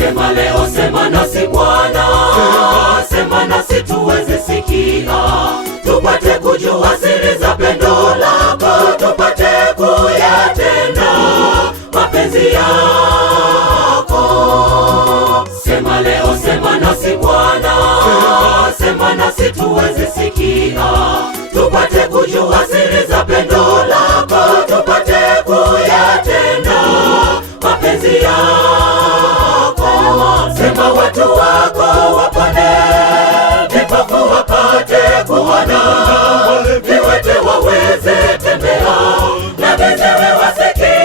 Sema leo, sema nasi Bwana, sema nasi tuweze sikia, tupate kujua siri za pendo lako, tupate kuyatenda mapenzi yako. Sema leo, sema nasi Bwana, sema nasi tuweze sikia, tupate kujua siri za pendo lako, tupate kuyatenda mapenzi yako. Sema watu wako wapone, vipofu wapate kuona, viwete waweze tembea, na viziwi wasikie.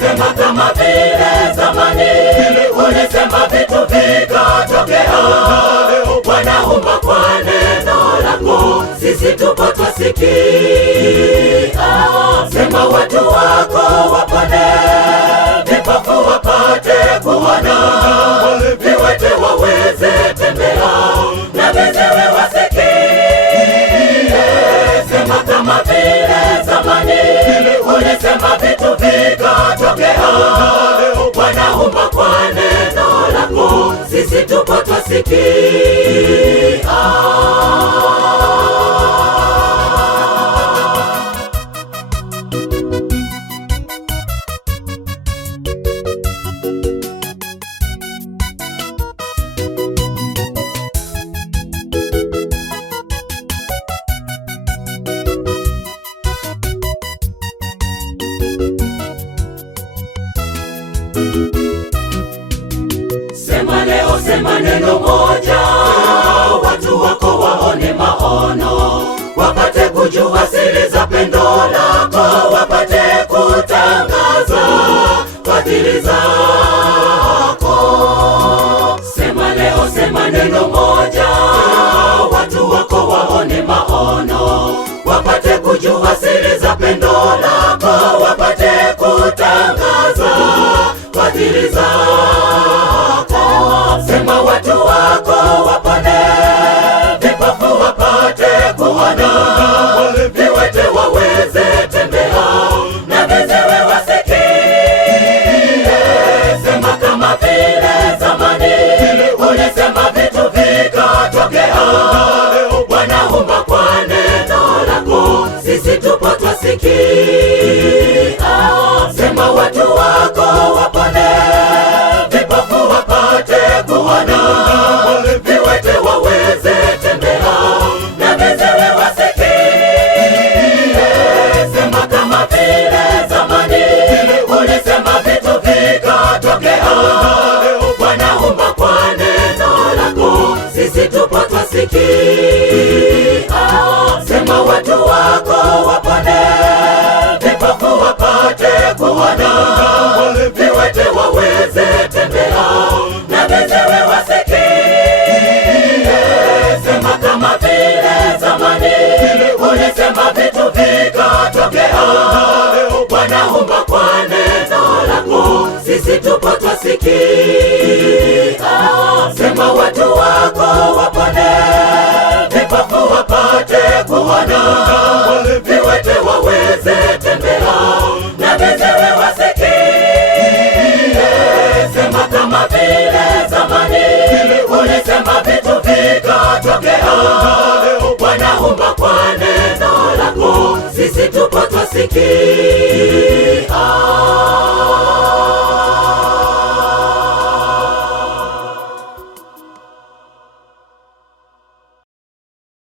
Sema kama vile zamani ulisema vitu vikatokea, wanaumba kwa neno lako, sisi tupo twasikia. Sema watu wako wapone, vipofu wapate kuona, viwete waweze tembea, na viziwi wasikie. Sema kama vile zamani ulisema vitu vikatokea, wanaumba kwa neno lako, sisi tupo twasikia. Sema leo, sema neno moja, watu wako waone maono, wapate kujua siri za pendo lako, wapate kutangaza fadhili zako. Sema leo, sema neno moja, watu wako waone maono, wapate kujua siri za pendo lako, wapate kutangaza fadhili zako. Sema watu wako wapone, vipofu wapate kuona, viwete waweze tembea, na viziwi wasikie. Sema kama vile zamani ulisema vitu vikatokea, wanaumba kwa neno lako, sisi tupo twasikia. Sema watu wako wapone, vipofu wapate kuona, viwete waweze tembea, na viziwi wasikie. Sema kama vile zamani ulisema vitu vikatokea, wanaumba kwa neno lako, sisi tupo twasikia. Sema watu wako wapone, vipofu wapate kuona, viwete waweze tembea, na viziwi wasikie. Sema kama vile zamani ulisema vitu vikatokea, wanaumba kwa neno lako, sisi tupo twasikia. Sema watu wako wapone, vipofu wapate kuona, viwete waweze tembea, na viziwi wasikie. Sema kama vile zamani ulisema vitu vikatokea, wanaumba kwa neno lako, sisi tupo twasikia.